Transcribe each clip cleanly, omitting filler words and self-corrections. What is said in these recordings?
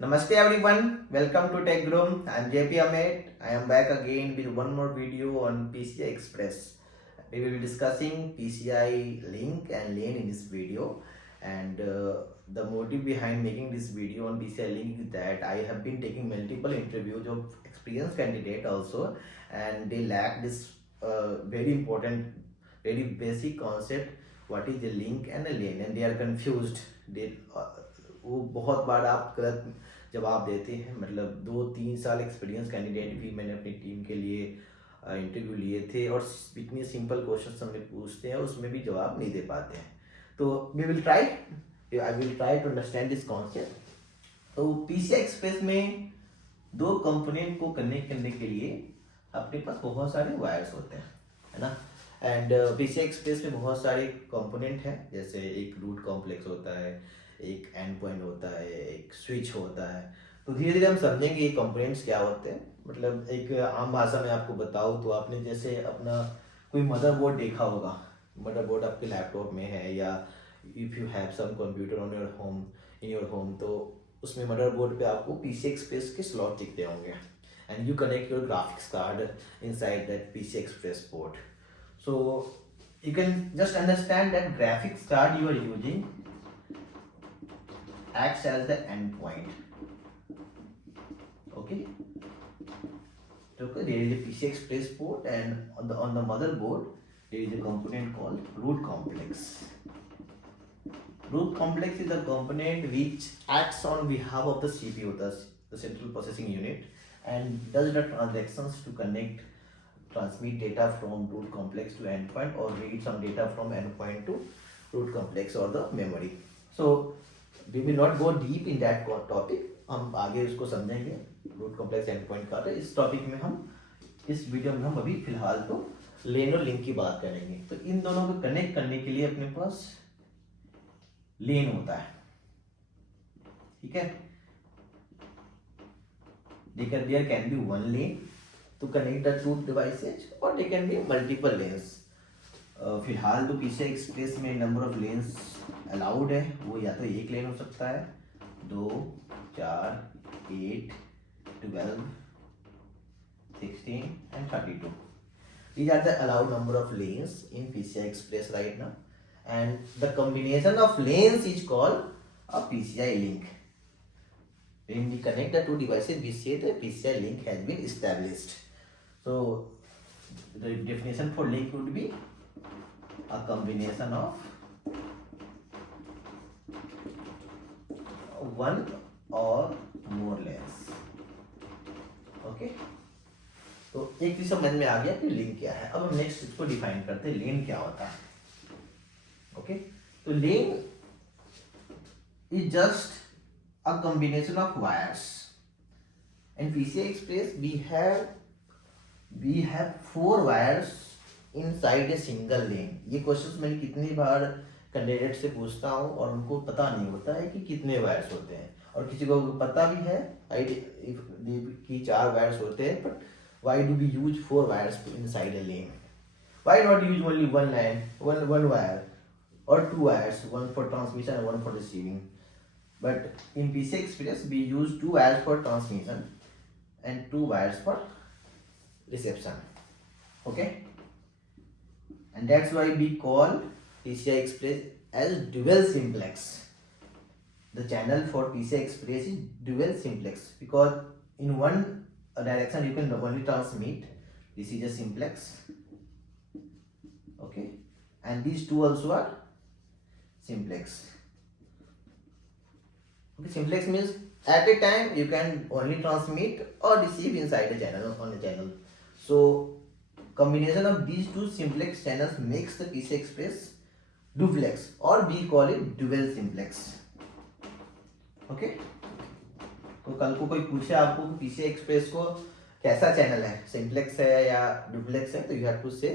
Namaste everyone, welcome to Tech Room. I am JP Ahmed. I am back again with one more video on PCI Express. We will be discussing PCI link and lane in this video. And the motive behind making this video on PCI link is that I have been taking multiple interviews of experienced candidate also, and they lack this very important, very basic concept. What is a link and a lane, and they are confused. They वो बहुत बार आप गलत जवाब देते हैं। मतलब 2-3 साल experience candidate भी मैंने अपनी टीम के लिए इंटरव्यू लिए थे, और इतने सिंपल क्वेश्चन हमने पूछते हैं उसमें भी जवाब नहीं दे पाते हैं। तो I will try to understand this concept. तो पीसीआई एक्सप्रेस में दो कंपोनेंट को कनेक्ट करने के लिए अपने पास बहुत सारे वायर्स होते हैं, है ना। एंड पीसीआई एक्सप्रेस में बहुत सारे कंपोनेंट हैं, जैसे एक रूट कॉम्प्लेक्स होता है, एक एंड पॉइंट होता है, एक स्विच होता है। तो धीरे धीरे हम समझेंगे ये कंपोनेंट्स क्या होते हैं। मतलब एक आम भाषा में आपको बताऊँ तो आपने जैसे अपना कोई मदरबोर्ड देखा होगा, मदरबोर्ड आपके लैपटॉप में है, या if you have some computer on your home in your home, तो उसमें मदरबोर्ड पे आपको पीसी एक्सप्रेस के स्लॉट दिखते होंगे, and you connect your graphics card inside that PC express port. So you can just understand that graphics card you are using acts as the endpoint. Okay, so there is a PC Express port, and on the motherboard there is a component called root complex. Root complex is a component which acts on behalf of the CPU, the central processing unit, and does the transactions to transmit data from root complex to endpoint, or read some data from endpoint to root complex or the memory. So we will not go deep in that topic. हम आगे उसको समझेंगे root complex endpoint का। इस topic में हम इस video में हम अभी फिलहाल तो लेन और लिंक की बात करेंगे। तो इन दोनों को कनेक्ट करने के लिए अपने पास लेन होता है, ठीक है। there can be one lane to connect the two devices, or they can be multiple lanes. फिलहाल तो पीसीआई एक्सप्रेस में नंबर ऑफ लेन्स अलाउड है, वो या तो एक लेन हो सकता है, 2, 4, 8, 12, 16 and 32. These are the allowed number of lanes in PCI Express right now, and the combination of lanes is called a PCI link. When we connect the two devices, we say the PCI link has been established. So the definition for link would be a combination of one or more lanes. Okay, तो एक चीज समझ में आ गया कि link क्या है। अब हम नेक्स्ट इसको डिफाइन करते हैं, लेन क्या होता है। ओके, तो लेन is just a combination of wires. In PCI Express we have 4 wires inside a single lane. ये क्वेश्चंस मैंने कितनी बार कैंडिडेट से पूछता हूँ और उनको पता नहीं होता है कि कितने वायर्स होते हैं, और किसी को पता भी है कि 4 वायर्स होते हैं, but why do we use 4 wires inside a lane? Why not use only one line, one wire, or 2 wires, one for transmission and one for receiving? But in PCI Express we use 2 wires for transmission and 2 wires for reception. Okay, and that's why we call PCI Express as dual simplex. The channel for PCI Express is dual simplex because in one direction you can only transmit. This is a simplex. Okay, and these two also are simplex. Okay, simplex means at a time you can only transmit or receive inside a channel, on a channel. So combination of these two simplex channels makes the PCI Express duplex, or we call it dual simplex. Okay, तो कल को कोई पूछे आपको कि PCI Express को कैसा channel है, सिंप्लेक्स है या डुप्लेक्स है, तो you have to say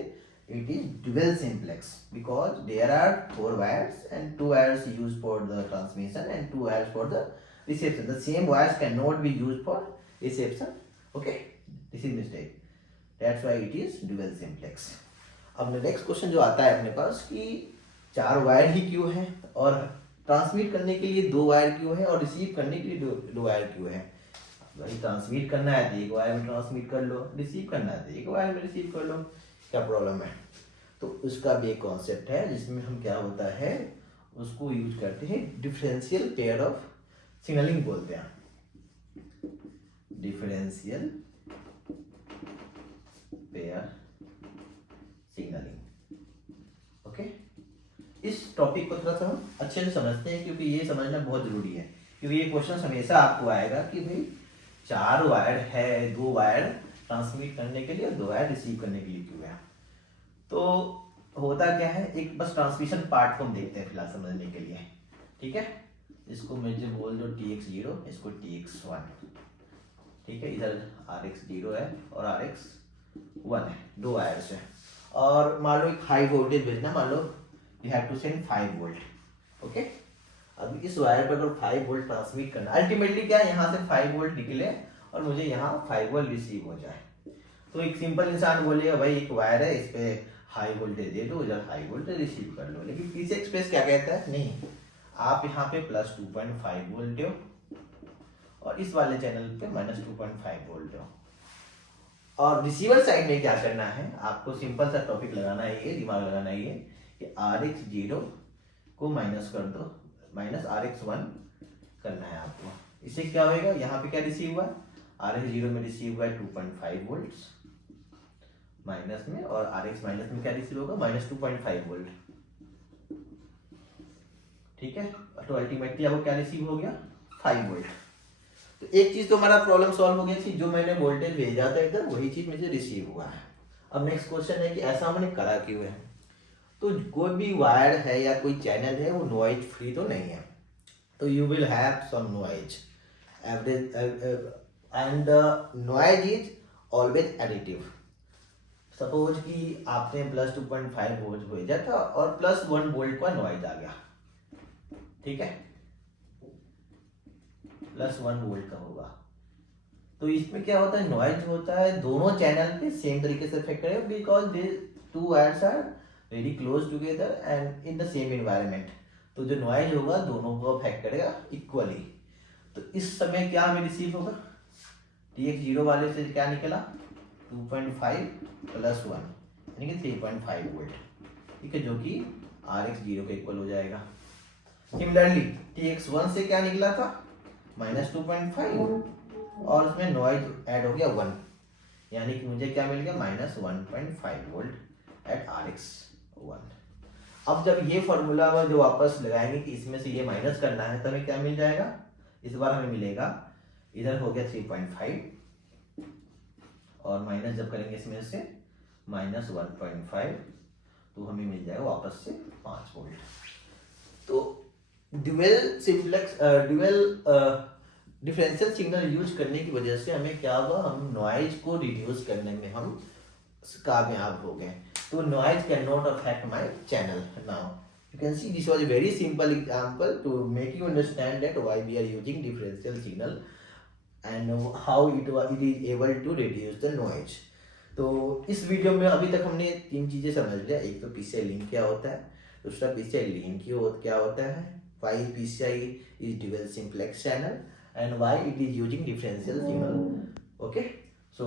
it is dual simplex because there are 4 wires and 2 wires used for the transmission and 2 wires for the reception. The same wires cannot be used for reception. Okay, this is mistake. That's why it is dual simplex. अब next question जो आता है अपने पास कि 4 wire ही क्यों है और transmit करने के लिए 2 वायर क्यों है और रिसीव करने के लिए दो वायर क्यों है? भाई ट्रांसमिट करना है तो एक वायर में ट्रांसमिट कर लो, रिसीव करना है तो एक वायर में रिसीव कर लो, क्या प्रॉब्लम है? तो उसका भी एक कॉन्सेप्ट है जिसमें हम क्या होता है उसको यूज करते हैं, डिफरेंशियल पेयर ऑफ सिग्नलिंग बोलते हैं, डिफरेंशियल पेयर सिग्नलिंग। ओके, इस टॉपिक को थोड़ा सा हम अच्छे से समझते हैं क्योंकि ये समझना बहुत जरूरी है, क्योंकि ये क्वेश्चन हमेशा आपको आएगा कि भाई 4 वायर है, 2 वायर ट्रांसमिट करने के लिए और 2 वायर रिसीव करने के लिए क्यों है? तो होता क्या है, एक बस ट्रांसमिशन पार्ट को हम देखते हैं फिलहाल समझने के लिए, ठीक है? इसको मुझे बोल दो TX0, इसको TX1, ठीक है? इधर RX0 है और RX1 है, 2 वायर्स है। और मान लो एक हाई वोल्टेज भेजना, मान लो you have to send 5 volt, okay? अब इस वायर पर अगर 5 वोल्ट ट्रांसमिट करना, अल्टीमेटली क्या है, यहाँ से 5 वोल्ट निकले और मुझे यहाँ 5 वोल्ट रिसीव हो जाए। तो एक सिंपल इंसान बोलेगा भाई एक वायर है, इस पे हाई वोल्टेज दे दो, इधर हाई वोल्टेज रिसीव कर लो। लेकिन पीसी एक्सप्रेस क्या कहता है, नहीं, आप यहाँ पे +2.5 वोल्ट दो और इस वाले चैनल पे -2.5 वोल्ट दो। और रिसीवर साइड में क्या करना है, आपको सिंपल सा टॉपिक लगाना है, ये दिमाग लगाना है ये कि RX0 को माइनस कर दो, -RX1 करना है आपको। इससे क्या होएगा, यहाँ पे क्या रिसीव हुआ, RX0 में रिसीव हुआ 2.5 वोल्ट माइनस में, और RX माइनस में क्या रिसीव होगा, -2.5 वोल्ट, ठीक है? तो अल्टीमेटली आपको क्या रिसीव हो गया, 5 वोल्ट। तो एक चीज तो हमारा प्रॉब्लम सॉल्व हो गया कि जो मैंने वोल्टेज भेजा था इधर वही चीज मुझे रिसीव हुआ है। अब नेक्स्ट क्वेश्चन है कि ऐसा हमने करा क्यों है? तो कोई भी वायर है या कोई चैनल है वो नॉइज फ्री तो नहीं है, तो you will have some noise average, and noise is always additive. Suppose कि आपने +2.5 वोल्ट भेजा था और +1 वोल्ट का नॉइज आ गया, ठीक है? +1 वोल्ट का होगा, तो इसमें क्या होता है, नॉइज होता है दोनों चैनल पे सेम तरीके से इफेक्ट करेगा, because they 2 wires are very close together and in the same environment. तो जो नॉइज होगा दोनों को अफेक्ट करेगा इक्वली। तो इस समय क्या हमें रिसीव होगा, TX0 वाले से क्या निकला, 2.5 + 1 यानी कि 3.5 वोल्ट, ठीक है, जो कि RX0 के इक्वल हो जाएगा। सिमिलरली TX1 से क्या निकला था, -2.5 और उसमें नॉइज ऐड हो गया 1, यानी कि मुझे क्या मिल गया, -1.5 वोल्ट एट RX1। अब जब ये फॉर्मूला में जो वापस लगाएंगे कि इसमें से ये माइनस करना है, तो हमें क्या मिल जाएगा, इस बार हमें मिलेगा, इधर हो गया 3.5 और माइनस जब करेंगे इसमें से -1.5, तो हमें मिल जाएगा वापस से 5 वोल्ट। तो ड्यूअल डिफरेंशियल सिग्नल यूज करने की वजह से हमें क्या हुआ, हम नॉइज को रिड्यूस करने में हम कामयाब हो गए। तो noise can not affect my channel. Now you can see this was a very simple example to make you understand that why we are using differential signal and how it is able to reduce the noise। तो इस video में अभी तक हमने 3 चीजें समझ लिया, एक तो PCI लिंक क्या होता है, दूसरा PCI लिंक क्या होता है, why PCI is dual simplex channel and why it is using differential signal। Okay, so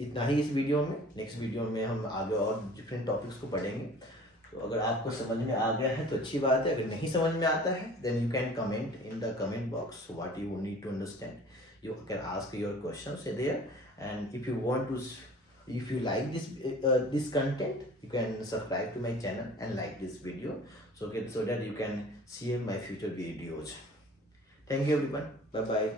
इतना ही इस वीडियो में। नेक्स्ट वीडियो में हम आगे और डिफरेंट टॉपिक्स को पढ़ेंगे। तो अगर आपको समझ में आ गया है तो अच्छी बात है, अगर नहीं समझ में आता है then you can comment in the comment box what you need to understand, you can ask your questions there, and if you want to, if you like this content, you can subscribe to my channel and like this video so that you can see my future videos. Thank you everyone, bye bye।